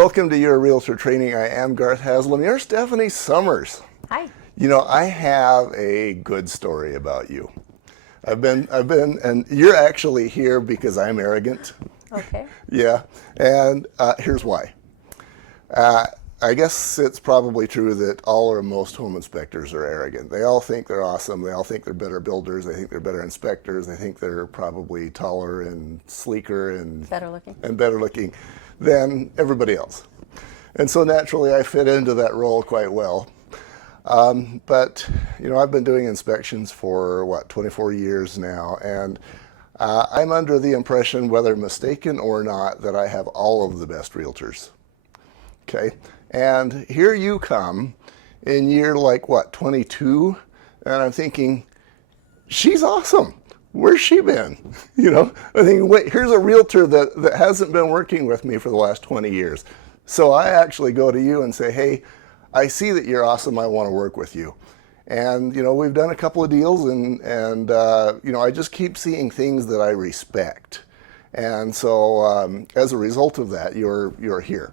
welcome to your Realtor Training. I am Garth Haslam. You're Stephanie Summers. Hi. You know, I have a good story about you. And you're actually here because I'm arrogant. Okay. Yeah, and here's why. I guess it's probably true that all or most home inspectors are arrogant. They all think they're awesome. They all think they're better builders. They think they're better inspectors. They think they're probably taller and sleeker and better looking than everybody else. And so naturally, I fit into that role quite well. But you know, I've been doing inspections for 24 years now, and I'm under the impression, whether mistaken or not, that I have all of the best realtors. Okay, and here you come in year 22, and I'm thinking, she's awesome. Where's she been? You know, I think, wait, here's a realtor that hasn't been working with me for the last 20 years. So I actually go to you and say, hey, I see that you're awesome. I want to work with you. And, you know, we've done a couple of deals, and you know, I just keep seeing things that I respect. And so as a result of that, you're here.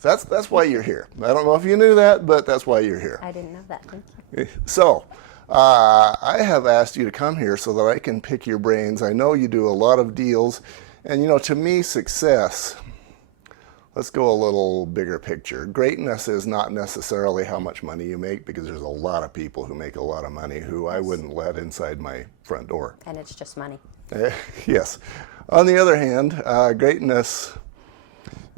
That's why you're here. I don't know if you knew that, but that's why you're here. I didn't know that. Thank you. So I have asked you to come here so that I can pick your brains. I know you do a lot of deals. And, you know, to me, success, let's go a little bigger picture. Greatness is not necessarily how much money you make, because there's a lot of people who make a lot of money who I wouldn't let inside my front door. And it's just money. Yes. On the other hand, greatness,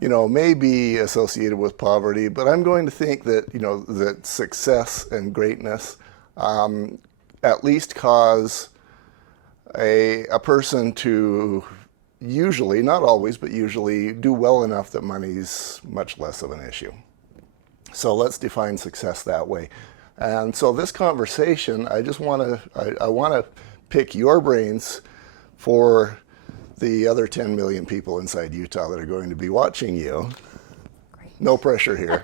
you know, may be associated with poverty, but I'm going to think that, you know, that success and greatness at least cause a person to usually, not always, but usually do well enough that money's much less of an issue. So let's define success that way. And so this conversation, I want to pick your brains for the other 10 million people inside Utah that are going to be watching you. Great. No pressure here.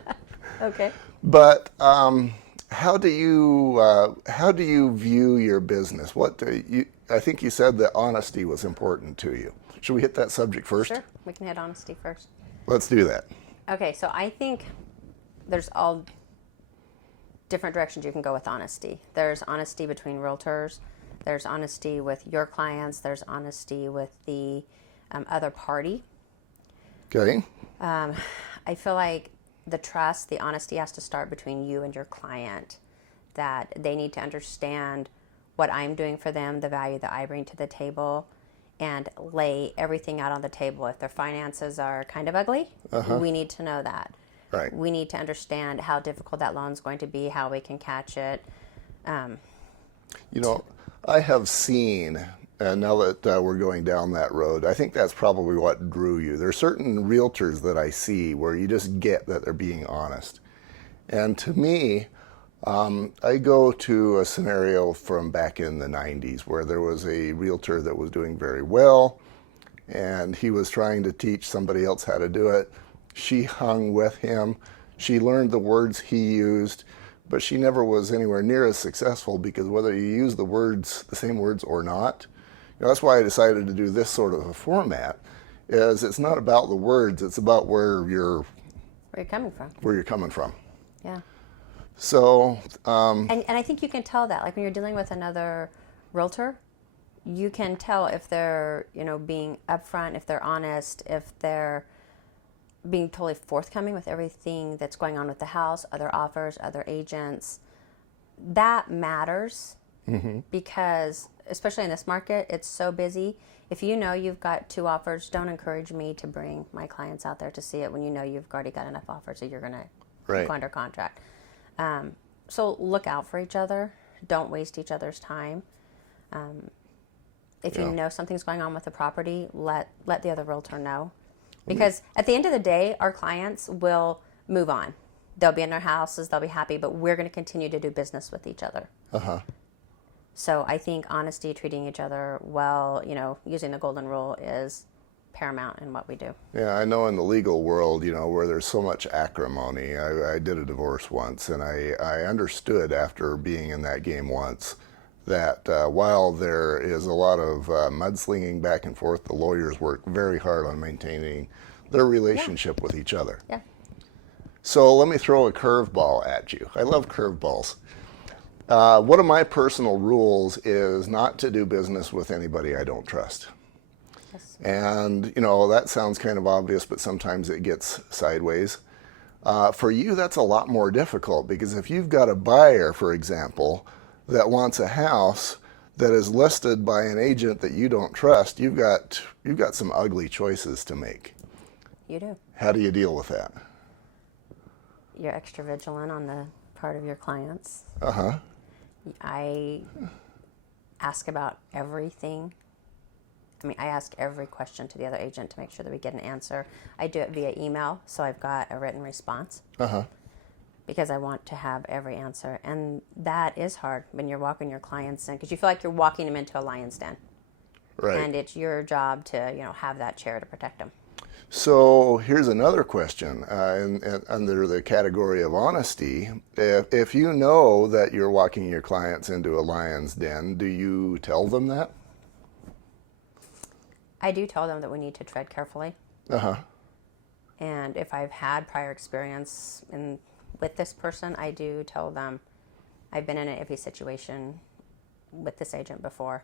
Okay. But how do you view your business? I think you said that honesty was important to you. Should we hit that subject first? Sure. We can hit honesty first. Let's do that. Okay. So I think there's all different directions you can go with honesty. There's honesty between realtors. There's honesty with your clients. There's honesty with the other party. Okay. I feel like the trust, the honesty has to start between you and your client, that they need to understand what I'm doing for them, the value that I bring to the table, and lay everything out on the table. If their finances are kind of ugly, we need to know that. Right. We need to understand how difficult that loan's going to be, how we can catch it. You know, I have seen, and now that we're going down that road, I think that's probably what drew you. There are certain realtors that I see where you just get that they're being honest. And to me, I go to a scenario from back in the 90s where there was a realtor that was doing very well, and he was trying to teach somebody else how to do it. She hung with him. She learned the words he used, but she never was anywhere near as successful, because whether you use the same words or not, you know, that's why I decided to do this sort of a format. It's not about the words; it's about where you're coming from. Where you're coming from. Yeah. So. And I think you can tell that, like when you're dealing with another realtor, you can tell if they're, you know, being upfront, if they're honest, if they're being totally forthcoming with everything that's going on with the house, other offers, other agents. That matters, because especially in this market, it's so busy. If you know you've got 2 offers, don't encourage me to bring my clients out there to see it when you know you've already got enough offers, so you're going to go under contract. So look out for each other. Don't waste each other's time. If you know something's going on with the property, let the other realtor know. Because at the end of the day, our clients will move on. They'll be in their houses, they'll be happy, but we're going to continue to do business with each other. So I think honesty, treating each other well, you know, using the golden rule is paramount in what we do. Yeah, I know in the legal world, you know, where there's so much acrimony. I did a divorce once, and I understood after being in that game once that while there is a lot of mudslinging back and forth, the lawyers work very hard on maintaining their relationship with each other. Yeah. So let me throw a curveball at you. I love curveballs. One of my personal rules is not to do business with anybody I don't trust. Yes. And, that sounds kind of obvious, but sometimes it gets sideways. For you, that's a lot more difficult because if you've got a buyer, for example, that wants a house that is listed by an agent that you don't trust, you've got some ugly choices to make. You do. How do you deal with that? You're extra vigilant on the part of your clients. Uh-huh. I ask about everything. I ask every question to the other agent to make sure that we get an answer. I do it via email, so I've got a written response. Uh-huh. Because I want to have every answer. And that is hard when you're walking your clients in, because you feel like you're walking them into a lion's den. Right. And it's your job to, have that chair to protect them. So here's another question, under the category of honesty. If you know that you're walking your clients into a lion's den, do you tell them that? I do tell them that we need to tread carefully. Uh-huh. And if I've had prior experience with this person, I do tell them I've been in an iffy situation with this agent before.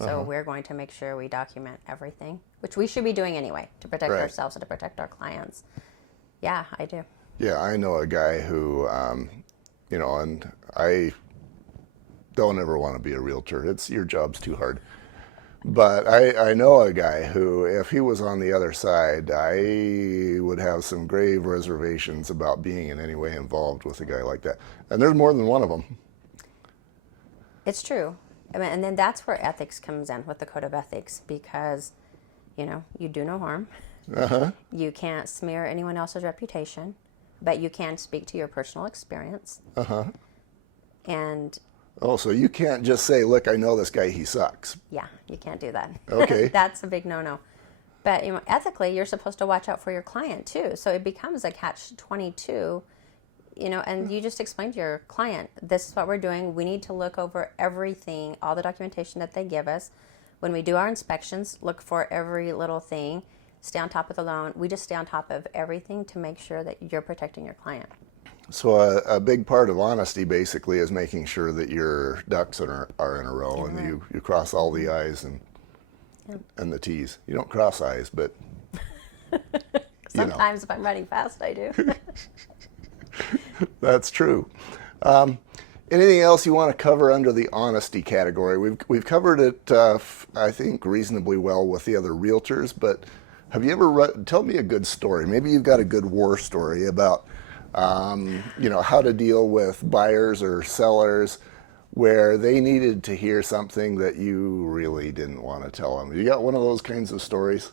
So we're going to make sure we document everything, which we should be doing anyway to protect Right. ourselves and to protect our clients. Yeah, I do. Yeah, I know a guy who, and I don't ever want to be a realtor. Your job's too hard. But I know a guy who, if he was on the other side, I would have some grave reservations about being in any way involved with a guy like that. And there's more than one of them. It's true. And then that's where ethics comes in with the code of ethics because, you do no harm. Uh-huh. You can't smear anyone else's reputation, but you can speak to your personal experience. Uh-huh. And Oh, so you can't just say, look, I know this guy, he sucks. yeah, you can't do that. Okay. That's a big no-no. But ethically, you're supposed to watch out for your client too. So it becomes a catch-22, and you just explain to your client, this is what we're doing. We need to look over everything, all the documentation that they give us. When we do our inspections, look for every little thing. Stay on top of the loan. We just stay on top of everything to make sure that you're protecting your client. So a big part of honesty basically is making sure that your ducks are in a row and you cross all the I's and the T's. You don't cross I's, but Sometimes if I'm running fast, I do. That's true. Anything else you want to cover under the honesty category? We've covered it, I think, reasonably well with the other realtors, but have you ever tell me a good story? Maybe you've got a good war story about how to deal with buyers or sellers where they needed to hear something that you really didn't want to tell them. You got one of those kinds of stories?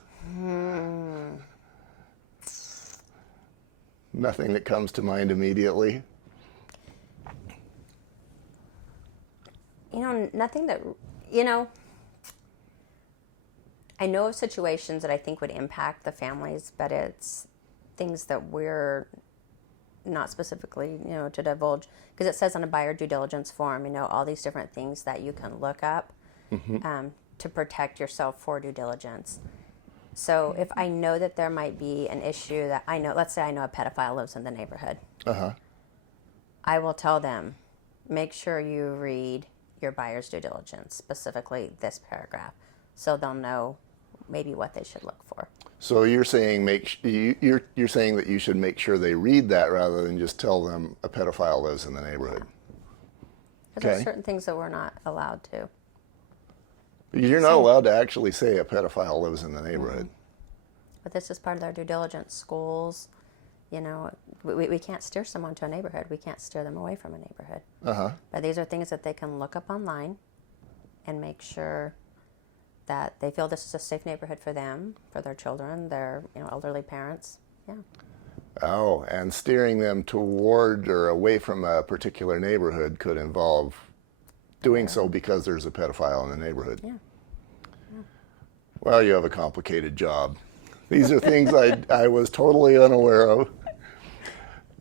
Nothing that comes to mind immediately? Nothing that, I know of situations that I think would impact the families, but it's things that we're not specifically, to divulge, because it says on a buyer due diligence form, all these different things that you can look up to protect yourself for due diligence. So if I know that there might be an issue that let's say I know a pedophile lives in the neighborhood, I will tell them, make sure you read your buyer's due diligence, specifically this paragraph, so they'll know maybe what they should look for. So you're saying you're saying that you should make sure they read that rather than just tell them a pedophile lives in the neighborhood. Because there's certain things that we're not allowed to. You're not allowed to actually say a pedophile lives in the neighborhood. But this is part of their due diligence. Schools, we can't steer someone to a neighborhood. We can't steer them away from a neighborhood. But these are things that they can look up online and make sure that they feel this is a safe neighborhood for them, for their children, their elderly parents. Yeah. Oh, and steering them toward or away from a particular neighborhood could involve doing so because there's a pedophile in the neighborhood. Yeah. Well, you have a complicated job. These are things I was totally unaware of.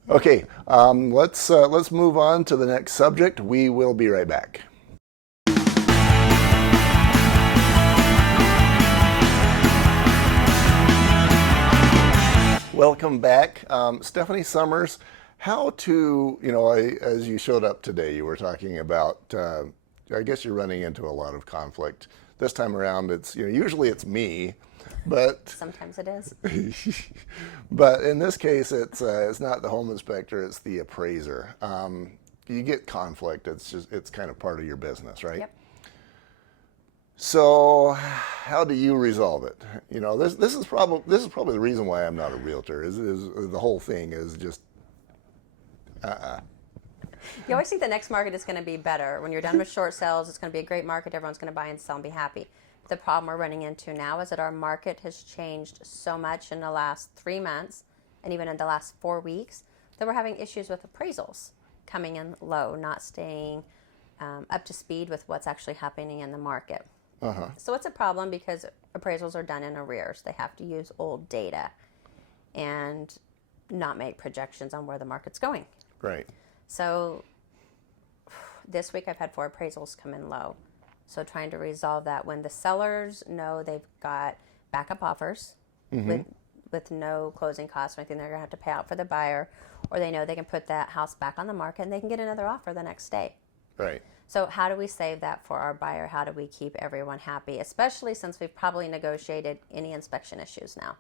Okay, let's move on to the next subject. We will be right back. welcome back. Stephanie Summers, how to, as you showed up today, you were talking about, I guess you're running into a lot of conflict. This time around, usually it's me, but Sometimes it is. but in this case, it's not the home inspector, it's the appraiser. You get conflict. It's kind of part of your business, right? Yep. So, how do you resolve it? This is probably the reason why I'm not a realtor. Is the whole thing is just. You always think the next market is going to be better. When you're done with short sales, it's going to be a great market. Everyone's going to buy and sell and be happy. But the problem we're running into now is that our market has changed so much in the last 3 months and even in the last 4 weeks that we're having issues with appraisals coming in low, not staying up to speed with what's actually happening in the market. So it's a problem because appraisals are done in arrears. They have to use old data and not make projections on where the market's going. Right. So this week I've had 4 appraisals come in low. So trying to resolve that when the sellers know they've got backup offers with no closing costs or anything they're going to have to pay out for the buyer, or they know they can put that house back on the market and they can get another offer the next day. Right. So how do we save that for our buyer? How do we keep everyone happy, especially since we've probably negotiated any inspection issues now?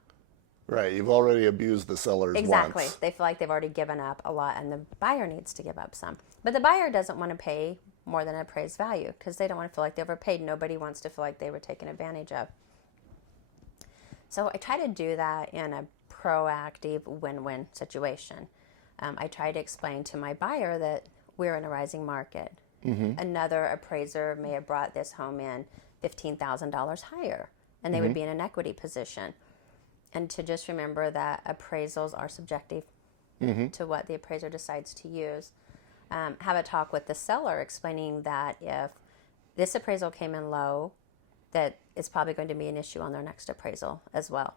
Right. You've already abused the sellers Exactly. once. They feel like they've already given up a lot, and the buyer needs to give up some. But the buyer doesn't want to pay more than appraised value because they don't want to feel like they overpaid. Nobody wants to feel like they were taken advantage of. So I try to do that in a proactive win-win situation. I try to explain to my buyer that we're in a rising market. Another appraiser may have brought this home in $15,000 higher, and they would be in an equity position. And to just remember that appraisals are subjective to what the appraiser decides to use. Have a talk with the seller explaining that if this appraisal came in low, that it's probably going to be an issue on their next appraisal as well.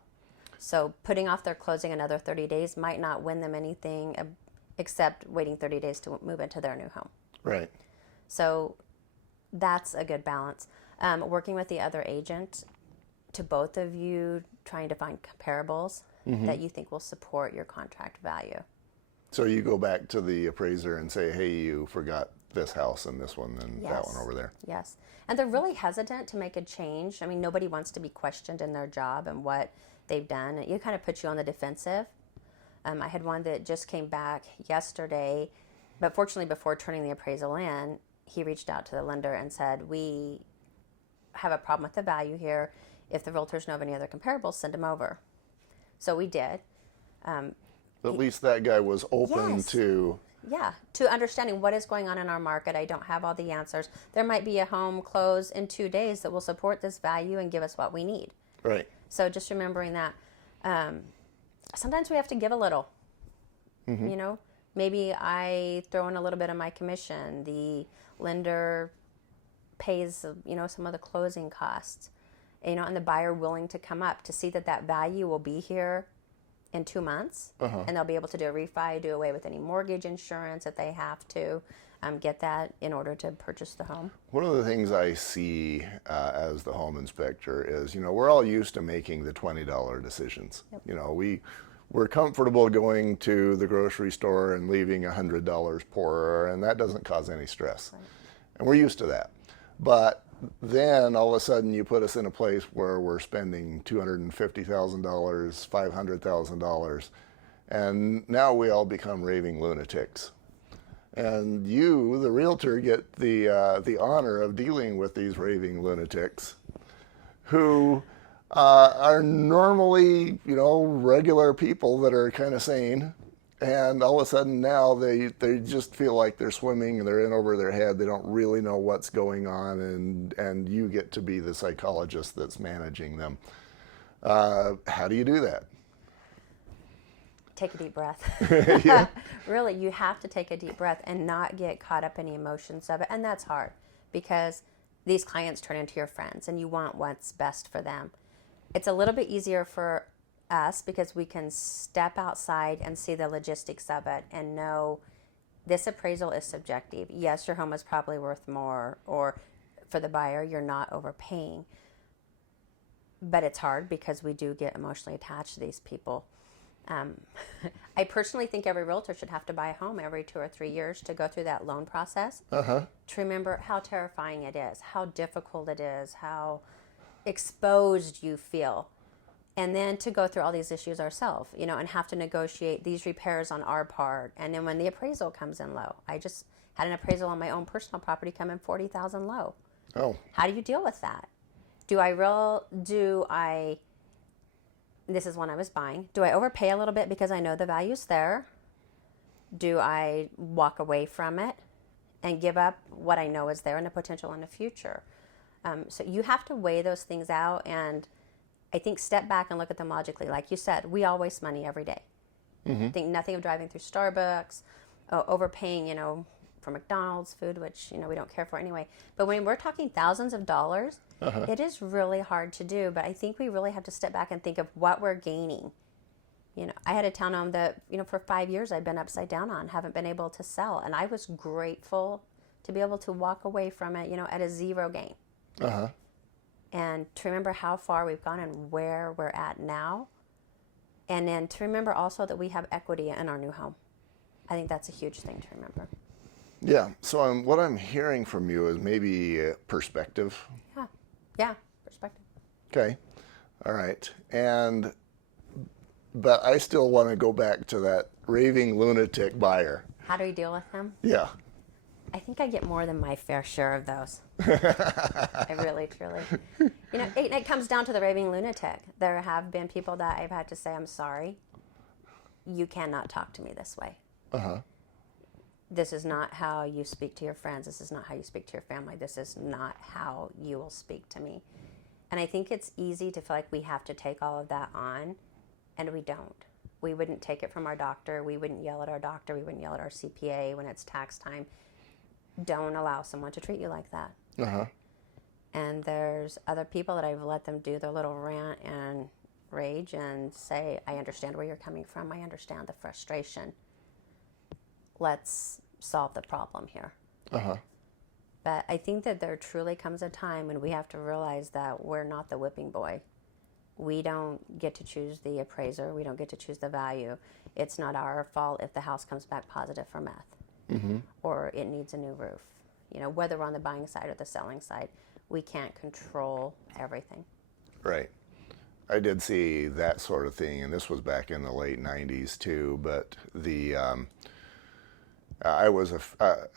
So putting off their closing another 30 days might not win them anything except waiting 30 days to move into their new home. Right. So that's a good balance. Working with the other agent, to both of you, trying to find comparables that you think will support your contract value. So you go back to the appraiser and say, hey, you forgot this house and this one and that one over there. Yes. And they're really hesitant to make a change. I mean, nobody wants to be questioned in their job and what they've done. It kind of puts you on the defensive. I had one that just came back yesterday, but fortunately before turning the appraisal in, he reached out to the lender and said, we have a problem with the value here. If the realtors know of any other comparables, send them over. So we did. At least that guy was open Yes. to. Yeah, to understanding what is going on in our market. I don't have all the answers. There might be a home close in 2 days that will support this value and give us what we need. Right. So just remembering that sometimes we have to give a little. Maybe I throw in a little bit of my commission. The lender pays, some of the closing costs, and the buyer willing to come up to see that value will be here in 2 months, and they'll be able to do a refi, do away with any mortgage insurance if they have to, get that in order to purchase the home. One of the things I see as the home inspector is, we're all used to making the $20 decisions. Yep. We're comfortable going to the grocery store and leaving $100 poorer, and that doesn't cause any stress. Right. And we're used to that. But then all of a sudden you put us in a place where we're spending $250,000, $500,000, and now we all become raving lunatics. And you, the realtor, get the honor of dealing with these raving lunatics who are normally, regular people that are kind of sane. And all of a sudden now they just feel like they're swimming and they're in over their head. They don't really know what's going on, and you get to be the psychologist that's managing them. How do you do that? Take a deep breath. Yeah. Really, you have to take a deep breath and not get caught up in the emotions of it. And that's hard because these clients turn into your friends and you want what's best for them. It's a little bit easier for us because we can step outside and see the logistics of it and know this appraisal is subjective. Yes, your home is probably worth more, or for the buyer, you're not overpaying. But it's hard because we do get emotionally attached to these people. I personally think every realtor should have to buy a home every 2 or 3 years to go through that loan process. To remember how terrifying it is, how difficult it is, how exposed you feel. And then to go through all these issues ourselves, and have to negotiate these repairs on our part. And then when the appraisal comes in low, I just had an appraisal on my own personal property come in 40,000 low. Oh, How do you deal with that? This is one I was buying. Do I overpay a little bit because I know the value's there? Do I walk away from it and give up what I know is there and the potential in the future? So you have to weigh those things out, and I think step back and look at them logically. Like you said, we all waste money every day. Think nothing of driving through Starbucks, overpaying, for McDonald's food, which, we don't care for anyway. But when we're talking thousands of dollars, it is really hard to do. But I think we really have to step back and think of what we're gaining. I had a townhome that, for 5 years I've been upside down on, haven't been able to sell. And I was grateful to be able to walk away from it, at a zero gain. And to remember how far we've gone and where we're at now. And then to remember also that we have equity in our new home. I think that's a huge thing to remember. yeah. So what I'm hearing from you is maybe perspective. Yeah, perspective. Okay. All right. But I still want to go back to that raving lunatic buyer. How do we deal with them? Yeah. I think I get more than my fair share of those. I really, truly. It comes down to the raving lunatic. There have been people that I've had to say, I'm sorry. You cannot talk to me this way. This is not how you speak to your friends. This is not how you speak to your family. This is not how you will speak to me. And I think it's easy to feel like we have to take all of that on, and we don't. We wouldn't take it from our doctor. We wouldn't yell at our doctor. We wouldn't yell at our CPA when it's tax time. Don't allow someone to treat you like that. And there's other people that I've let them do their little rant and rage and say, I understand where you're coming from. I understand the frustration. Let's solve the problem here. But I think that there truly comes a time when we have to realize that we're not the whipping boy. We don't get to choose the appraiser. We don't get to choose the value. It's not our fault if the house comes back positive for meth. Or it needs a new roof. Whether we're on the buying side or the selling side, we can't control everything. Right. I did see that sort of thing, and this was back in the late 90s too, but I was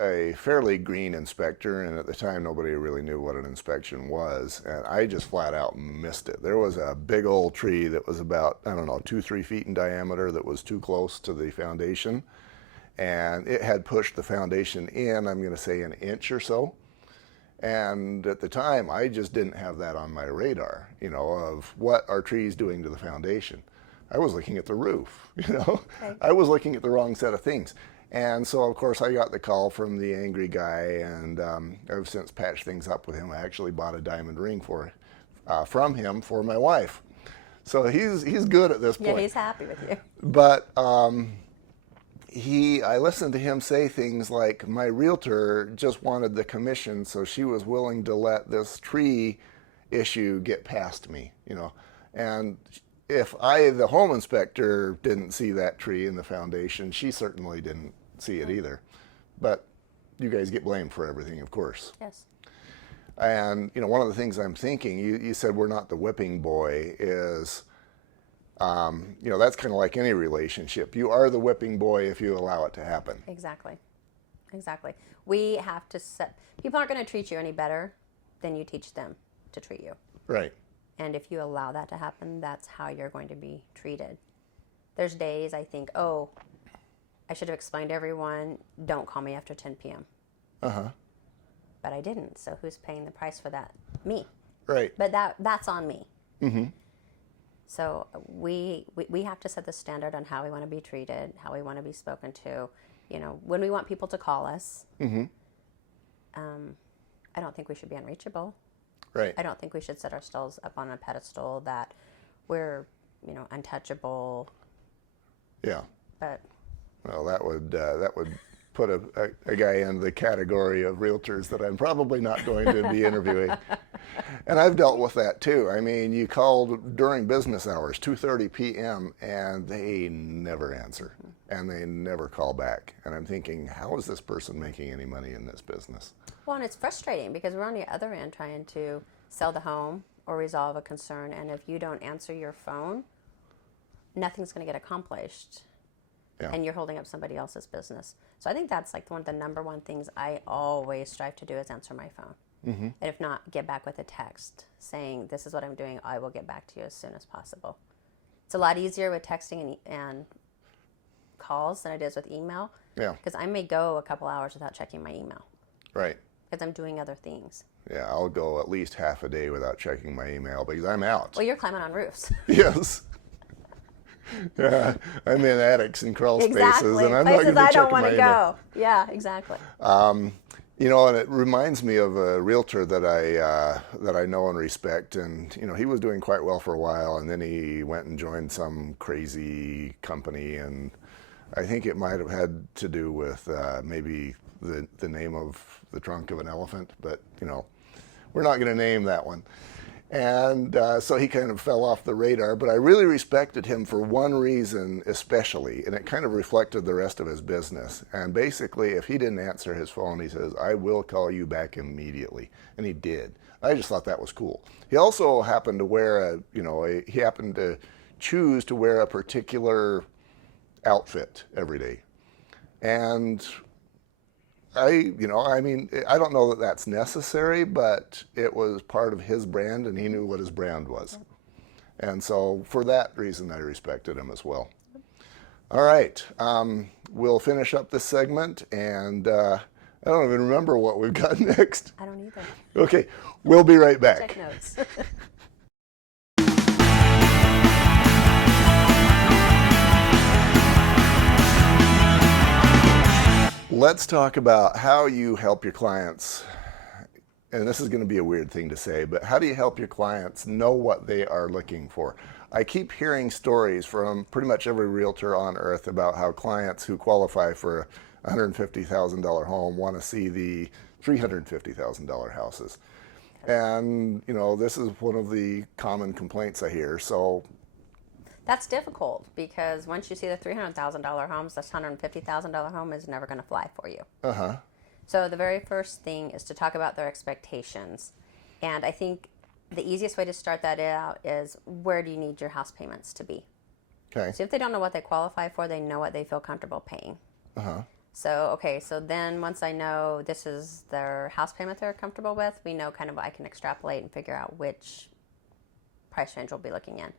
a fairly green inspector, and at the time nobody really knew what an inspection was, and I just flat out missed it. There was a big old tree that was about, 2-3 feet in diameter that was too close to the foundation, and it had pushed the foundation in, I'm going to say, an inch or so. And at the time, I just didn't have that on my radar, of what are trees doing to the foundation. I was looking at the roof, Okay. I was looking at the wrong set of things. And so, of course, I got the call from the angry guy, and I've since patched things up with him. I actually bought a diamond ring from him for my wife. So he's good at this point. Yeah, he's happy with you. But I listened to him say things like, my realtor just wanted the commission, so she was willing to let this tree issue get past me, And if the home inspector, didn't see that tree in the foundation, she certainly didn't see it either. But you guys get blamed for everything, of course. Yes. And, one of the things I'm thinking, you said we're not the whipping boy, is... that's kind of like any relationship. You are the whipping boy if you allow it to happen. Exactly. We have to people aren't going to treat you any better than you teach them to treat you. Right. And if you allow that to happen, that's how you're going to be treated. There's days I think, I should have explained to everyone, don't call me after 10 p.m. But I didn't. So who's paying the price for that? Me. Right. But that's on me. So we have to set the standard on how we want to be treated, how we want to be spoken to. When we want people to call us, I don't think we should be unreachable. Right. I don't think we should set ourselves up on a pedestal that we're, untouchable. Yeah. But well, that would put a guy in the category of realtors that I'm probably not going to be interviewing. And I've dealt with that too. I mean, you call during business hours, 2:30 p.m., and they never answer, and they never call back. And I'm thinking, how is this person making any money in this business? Well, and it's frustrating because we're on the other end trying to sell the home or resolve a concern, and if you don't answer your phone, nothing's going to get accomplished. Yeah. And you're holding up somebody else's business. So I think that's like one of the number one things I always strive to do is answer my phone. Mm-hmm. And if not, get back with a text saying, this is what I'm doing. I will get back to you as soon as possible. It's a lot easier with texting and calls than it is with email. Yeah. Because I may go a couple hours without checking my email. Right. Because I'm doing other things. Yeah, I'll go at least half a day without checking my email because I'm out. Well, you're climbing on roofs. Yes. Yeah, I'm in attics and crawl spaces, Exactly. and I'm Places not I going don't to want check to my email. go. Yeah, exactly. You know, and it reminds me of a realtor that I know and respect, and you know, he was doing quite well for a while, and then he went and joined some crazy company, and I think it might have had to do with maybe the name of the trunk of an elephant, but you know, we're not going to name that one. And so he kind of fell off the radar, but I really respected him for one reason especially, and it kind of reflected the rest of his business. And basically, if he didn't answer his phone, he says, I will call you back immediately. And he did. I just thought that was cool. He also happened to wear he happened to choose to wear a particular outfit every day. And I don't know that that's necessary, but it was part of his brand, and he knew what his brand was. And so for that reason, I respected him as well. All right, we'll finish up this segment, and I don't even remember what we've got next. I don't either. Okay, we'll be right back. Take notes. Let's talk about how you help your clients, and this is going to be a weird thing to say, but how do you help your clients know what they are looking for? I keep hearing stories from pretty much every realtor on earth about how clients who qualify for a $150,000 home want to see the $350,000 houses. And, you know, this is one of the common complaints I hear. So That's difficult because once you see the $300,000 homes, this $150,000 home is never going to fly for you. Uh-huh. So the very first thing is to talk about their expectations. And I think the easiest way to start that out is, where do you need your house payments to be? Okay. So if they don't know what they qualify for, they know what they feel comfortable paying. Uh-huh. So then once I know this is their house payment they're comfortable with, we know kind of I can extrapolate and figure out which price range we'll be looking in.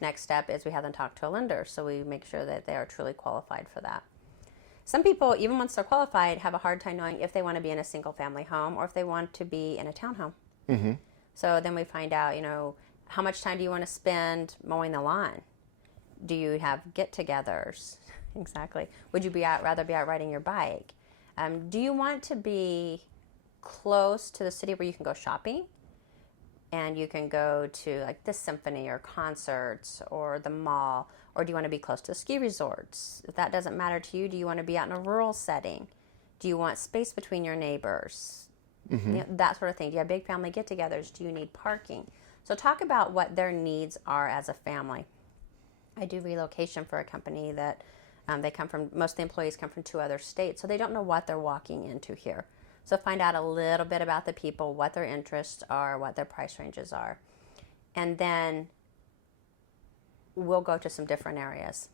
Next step is we have them talk to a lender, so we make sure that they are truly qualified for that. Some people, even once they're qualified, have a hard time knowing if they want to be in a single-family home or if they want to be in a townhome. Mm-hmm. So then we find out, how much time do you want to spend mowing the lawn? Do you have get-togethers? Exactly. Would you rather be out riding your bike? Do you want to be close to the city where you can go shopping? And you can go to like the symphony or concerts or the mall, or do you want to be close to ski resorts? If that doesn't matter to you, do you want to be out in a rural setting? Do you want space between your neighbors? Mm-hmm. That sort of thing. Do you have big family get-togethers? Do you need parking? So talk about what their needs are as a family. I do relocation for a company that most of the employees come from 2 other states, so they don't know what they're walking into here. So find out a little bit about the people, what their interests are, what their price ranges are. And then we'll go to some different areas.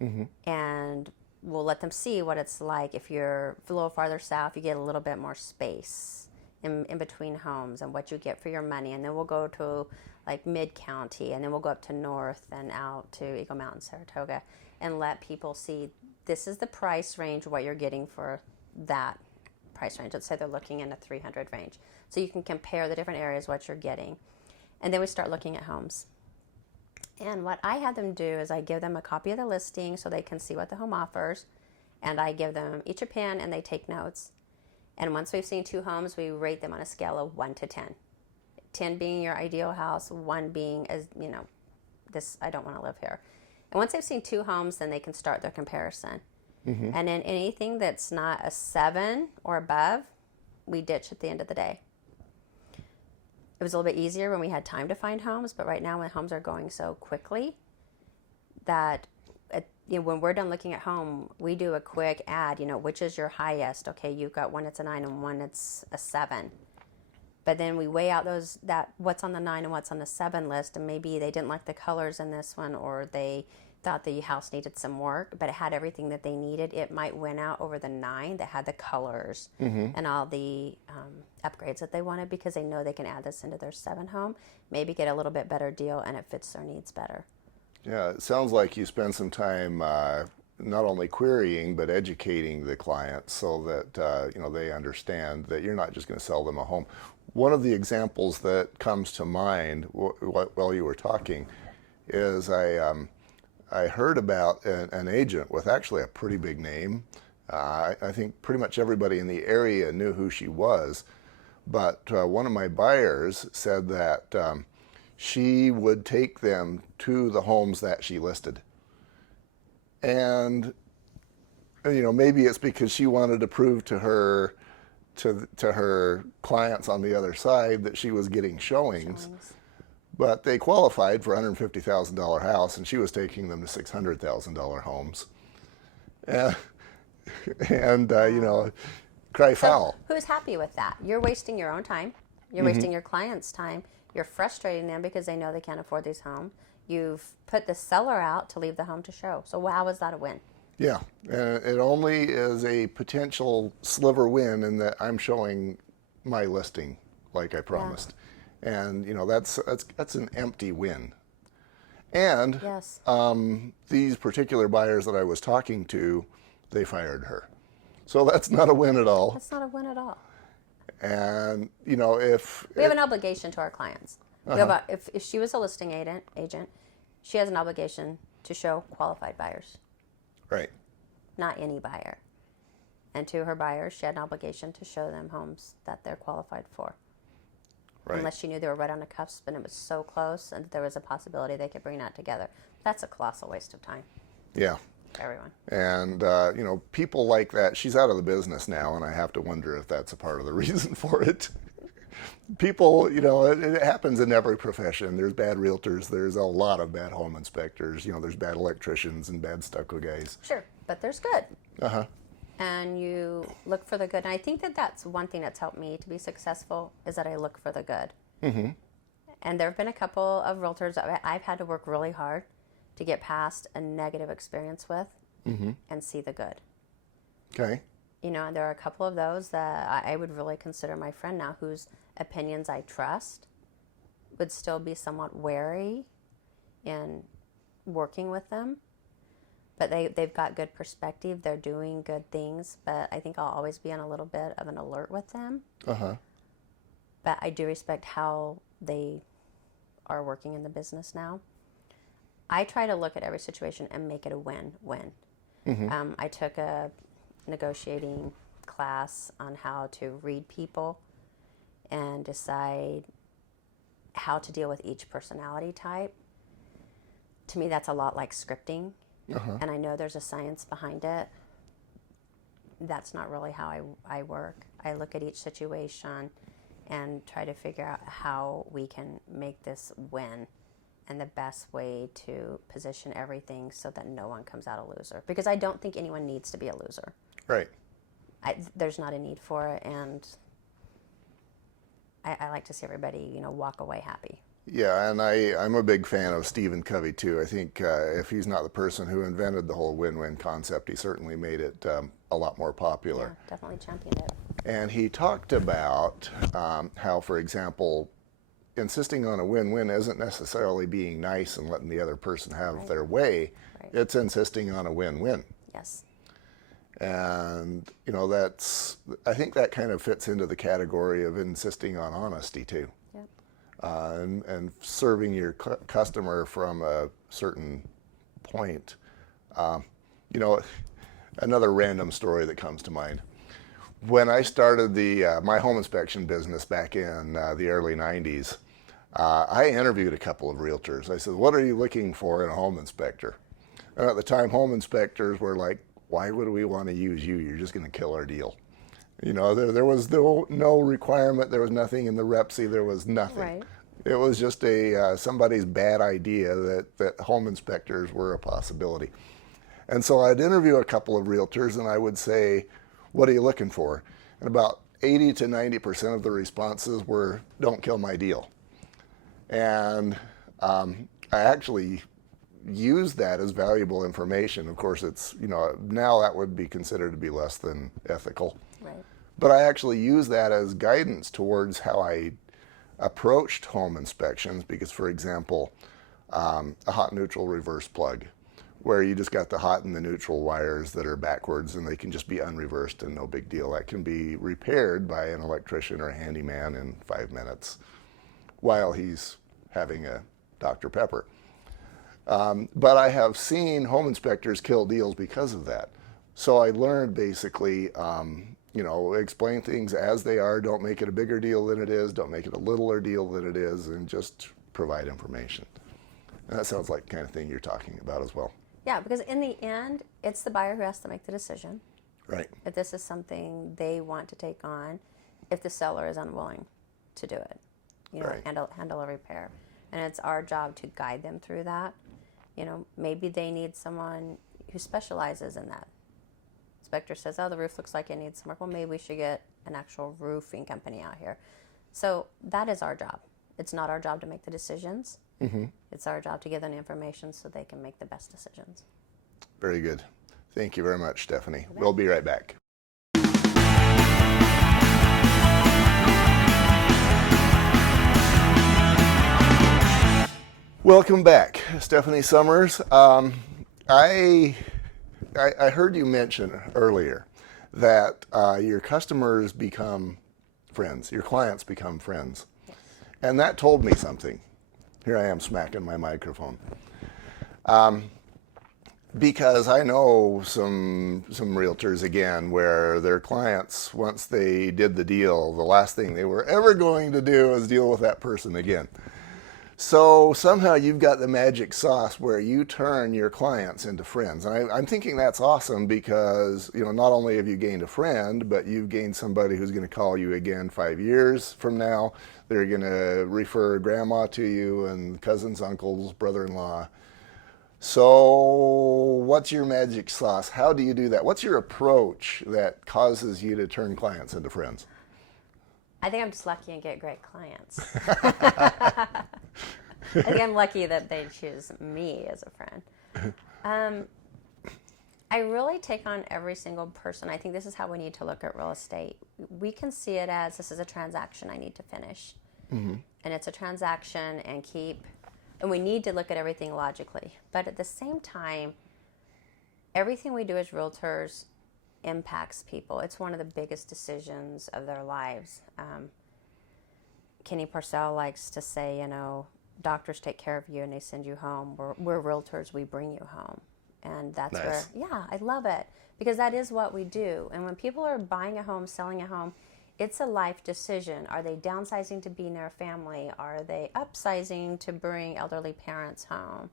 Mm-hmm. And we'll let them see what it's like. If you're a little farther south, you get a little bit more space in between homes and what you get for your money. And then we'll go to like mid-county, and then we'll go up to north and out to Eagle Mountain, Saratoga, and let people see this is the price range, what you're getting for that price range. Let's say they're looking in a 300 range. So you can compare the different areas, what you're getting. And then we start looking at homes. And what I have them do is I give them a copy of the listing so they can see what the home offers. And I give them each a pen and they take notes. And once we've seen 2 homes, we rate them on a scale of 1 to 10. 10 being your ideal house, 1 being, this, I don't want to live here. And once they've seen 2 homes, then they can start their comparison. Mm-hmm. And then anything that's not a 7 or above, we ditch at the end of the day. was a little bit easier when we had time to find homes, but right now when homes are going so quickly that when we're done looking at home, we do a quick ad, which is your highest. Okay, you've got one that's a 9 and one that's a 7. But then we weigh out what's on the 9 and what's on the 7 list, and maybe they didn't like the colors in this one, or they thought the house needed some work, but it had everything that they needed. It might win out over the 9 that had the colors and all the upgrades that they wanted, because they know they can add this into their 7 home, maybe get a little bit better deal, and it fits their needs better. Yeah, it sounds like you spend some time not only querying but educating the clients so that they understand that you're not just going to sell them a home. One of the examples that comes to mind while you were talking is I heard about an agent with actually a pretty big name. I think pretty much everybody in the area knew who she was, but one of my buyers said that she would take them to the homes that she listed. And maybe it's because she wanted to prove to her clients on the other side that she was getting showings. But they qualified for $150,000 house, and she was taking them to $600,000 homes. And cry foul. So who's happy with that? You're wasting your own time. You're wasting your client's time. You're frustrating them because they know they can't afford these homes. You've put the seller out to leave the home to show. So how is that a win? Yeah, and it only is a potential sliver win in that I'm showing my listing like I promised. Yeah. And that's an empty win. And yes. These particular buyers that I was talking to, they fired her. So that's not a win at all. That's not a win at all. And if we have an obligation to our clients. If she was a listing agent, she has an obligation to show qualified buyers. Right. Not any buyer. And to her buyers, she had an obligation to show them homes that they're qualified for. Right. Unless she knew they were right on the cusp and it was so close and there was a possibility they could bring that together. That's a colossal waste of time. Yeah. For everyone. And, people like that, she's out of the business now, and I have to wonder if that's a part of the reason for it. People, it happens in every profession. There's bad realtors. There's a lot of bad home inspectors. There's bad electricians and bad stucco guys. Sure, but there's good. Uh-huh. And you look for the good. And I think that's one thing that's helped me to be successful is that I look for the good. Mm-hmm. And there have been a couple of realtors that I've had to work really hard to get past a negative experience with and see the good. Okay. And there are a couple of those that I would really consider my friend now, whose opinions I trust, would still be somewhat wary in working with them. But they've got good perspective. They're doing good things. But I think I'll always be on a little bit of an alert with them. Uh-huh. But I do respect how they are working in the business now. I try to look at every situation and make it a win-win. Mm-hmm. I took a negotiating class on how to read people and decide how to deal with each personality type. To me, that's a lot like scripting. Uh-huh. And I know there's a science behind it. That's not really how I work. I look at each situation and try to figure out how we can make this win and the best way to position everything so that no one comes out a loser. Because I don't think anyone needs to be a loser. Right. There's not a need for it, and I like to see everybody, walk away happy. Yeah, and I'm a big fan of Stephen Covey, too. I think if he's not the person who invented the whole win-win concept, he certainly made it a lot more popular. Yeah, definitely championed it. And he talked about how, for example, insisting on a win-win isn't necessarily being nice and letting the other person have their way. Right. It's insisting on a win-win. Yes. And, I think that kind of fits into the category of insisting on honesty, too. Yep. And serving your customer from a certain point. Another random story that comes to mind. When I started my home inspection business back in the early 90s, I interviewed a couple of realtors. I said, what are you looking for in a home inspector? And at the time, home inspectors were like, why would we want to use you? You're just going to kill our deal. There was no requirement. There was nothing in the REPSI. There was nothing. Right. It was just somebody's bad idea that home inspectors were a possibility. And so I'd interview a couple of realtors and I would say, what are you looking for? And about 80 to 90% of the responses were, don't kill my deal. And I actually used that as valuable information. Of course, it's, now that would be considered to be less than ethical. Right. But I actually use that as guidance towards how I approached home inspections because, for example, a hot neutral reverse plug, where you just got the hot and the neutral wires that are backwards and they can just be unreversed and no big deal. That can be repaired by an electrician or a handyman in 5 minutes while he's having a Dr. Pepper. But I have seen home inspectors kill deals because of that. So I learned basically, explain things as they are. Don't make it a bigger deal than it is. Don't make it a littler deal than it is, and just provide information. And that sounds like the kind of thing you're talking about as well. Yeah, because in the end, it's the buyer who has to make the decision. Right. If this is something they want to take on, if the seller is unwilling to do it, Right. handle a repair. And it's our job to guide them through that. Maybe they need someone who specializes in that. Inspector says, oh, the roof looks like it needs some work. Well, maybe we should get an actual roofing company out here. So that is our job. It's not our job to make the decisions. Mm-hmm. It's our job to give them the information so they can make the best decisions. Very good. Thank you very much, Stephanie. We'll be right back. Welcome back, Stephanie Summers. I heard you mention earlier that your customers become friends, your clients become friends. Yes. And that told me something. Here I am smacking my microphone. Because I know some realtors, again, where their clients, once they did the deal, the last thing they were ever going to do is deal with that person again. So somehow you've got the magic sauce where you turn your clients into friends. And I'm thinking that's awesome because, not only have you gained a friend, but you've gained somebody who's going to call you again 5 years from now. They're going to refer grandma to you and cousins, uncles, brother-in-law. So what's your magic sauce? How do you do that? What's your approach that causes you to turn clients into friends? I think I'm just lucky and get great clients. I think I'm lucky that they choose me as a friend. I really take on every single person. I think this is how we need to look at real estate. We can see it as this is a transaction I need to finish. Mm-hmm. And it's a transaction and we need to look at everything logically. But at the same time, everything we do as realtors impacts people. It's one of the biggest decisions of their lives. Kenny Purcell likes to say, doctors take care of you and they send you home. We're realtors, we bring you home. And that's nice. I love it. Because that is what we do. And when people are buying a home, selling a home, it's a life decision. Are they downsizing to be near family? Are they upsizing to bring elderly parents home?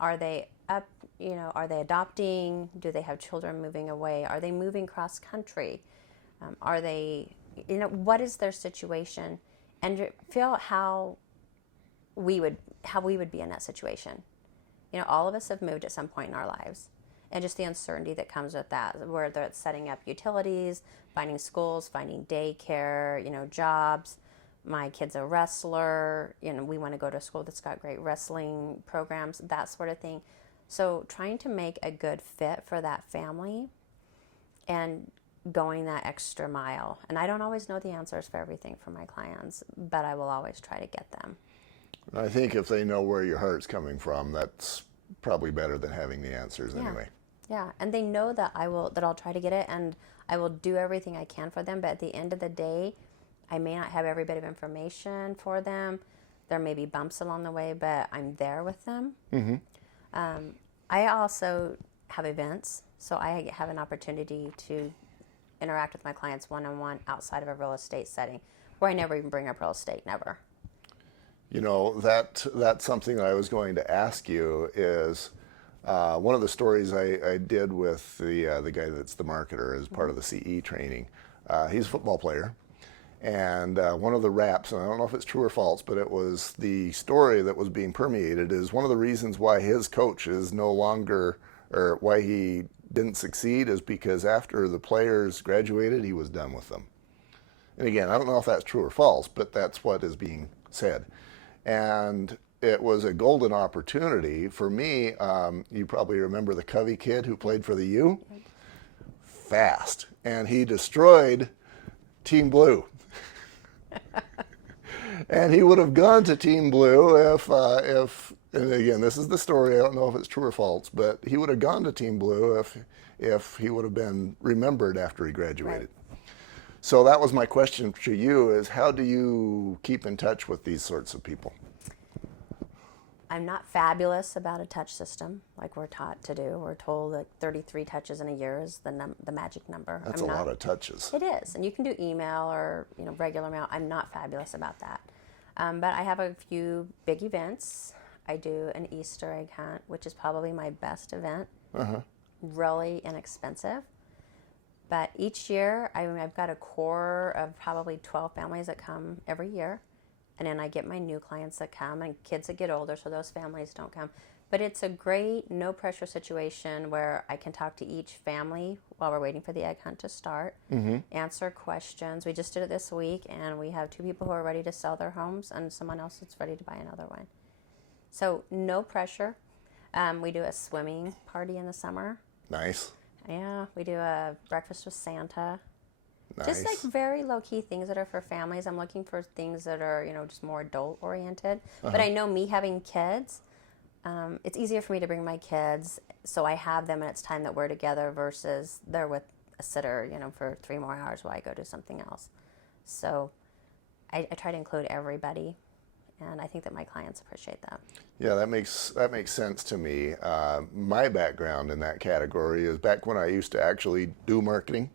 Are they are they adopting? Do they have children moving away? Are they moving cross country? Are they, what is their situation? And feel how we would be in that situation. All of us have moved at some point in our lives. And just the uncertainty that comes with that, whether it's setting up utilities, finding schools, finding daycare, jobs. My kid's a wrestler, we want to go to a school that's got great wrestling programs, that sort of thing. So trying to make a good fit for that family and going that extra mile. And I don't always know the answers for everything for my clients, but I will always try to get them. I think if they know where your heart's coming from, that's probably better than having the answers anyway. Yeah, and they know that I'll try to get it, and I will do everything I can for them. But at the end of the day, I may not have every bit of information for them. There may be bumps along the way, but I'm there with them. Mm-hmm. I also have events, so I have an opportunity to interact with my clients one-on-one outside of a real estate setting, where I never even bring up real estate, never. That's something I was going to ask you is one of the stories I did with the guy that's the marketer as part of the CE training. He's a football player. And one of the raps, and I don't know if it's true or false, but it was the story that was being permeated, is one of the reasons why his coach is no longer, or why he didn't succeed, is because after the players graduated, he was done with them. And again, I don't know if that's true or false, but that's what is being said. And it was a golden opportunity for me. You probably remember the Covey kid who played for the U? Fast. And he destroyed Team Blue. And he would have gone to Team Blue if, and again, this is the story, I don't know if it's true or false, but he would have gone to Team Blue if he would have been remembered after he graduated. Right. So that was my question to you, is how do you keep in touch with these sorts of people? I'm not fabulous about a touch system like we're taught to do. We're told that 33 touches in a year is the magic number. That's a lot of touches. It is, and you can do email or regular mail. I'm not fabulous about that, but I have a few big events. I do an Easter egg hunt, which is probably my best event. Really inexpensive, but each year I've got a core of probably 12 families that come every year. And then I get my new clients that come and kids that get older, so those families don't come. But it's a great, no-pressure situation where I can talk to each family while we're waiting for the egg hunt to start, answer questions. We just did it this week, and we have 2 people who are ready to sell their homes and someone else that's ready to buy another one. So no pressure. We do a swimming party in the summer. Nice. Yeah, we do a breakfast with Santa. Nice. Just like very low-key things that are for families. I'm looking for things that are, just more adult-oriented. But I know me having kids, it's easier for me to bring my kids so I have them and it's time that we're together versus they're with a sitter, for 3 more hours while I go do something else. So I try to include everybody, and I think that my clients appreciate that. Yeah, that makes sense to me. My background in that category is back when I used to actually do marketing.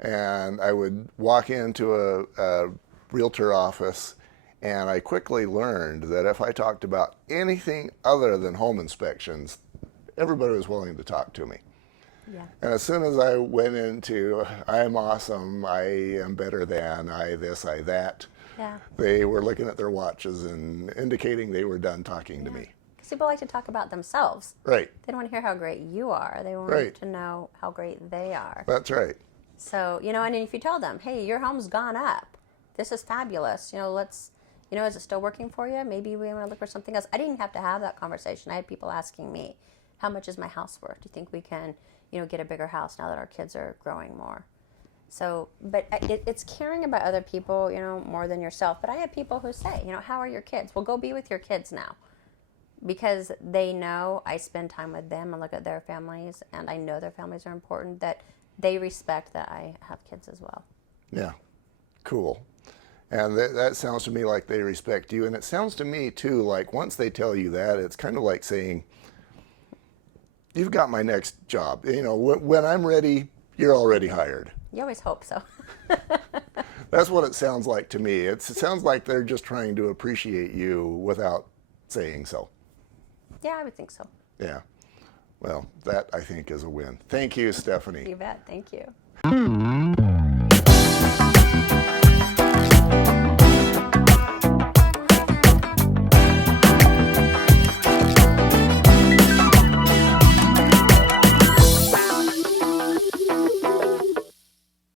And I would walk into a realtor office, and I quickly learned that if I talked about anything other than home inspections, everybody was willing to talk to me. Yeah. And as soon as I went into, I'm awesome, I am better than, I this, I that, they were looking at their watches and indicating they were done talking to me. Because people like to talk about themselves. Right. They don't want to hear how great you are. They want to know how great they are. That's right. So, and if you tell them, hey, your home's gone up, this is fabulous, is it still working for you? Maybe we want to look for something else. I didn't have to have that conversation. I had people asking me, how much is my house worth? Do you think we can, get a bigger house now that our kids are growing more? So, but it's caring about other people, more than yourself. But I have people who say, how are your kids? Well, go be with your kids now. Because they know I spend time with them and look at their families, and I know their families are important, that they respect that I have kids as well. Yeah, cool. And that sounds to me like they respect you. And it sounds to me, too, like once they tell you that, it's kind of like saying, you've got my next job. When I'm ready, you're already hired. You always hope so. That's what it sounds like to me. It sounds like they're just trying to appreciate you without saying so. Yeah, I would think so. Yeah. Well, that I think is a win. Thank you, Stephanie. You bet. Thank you.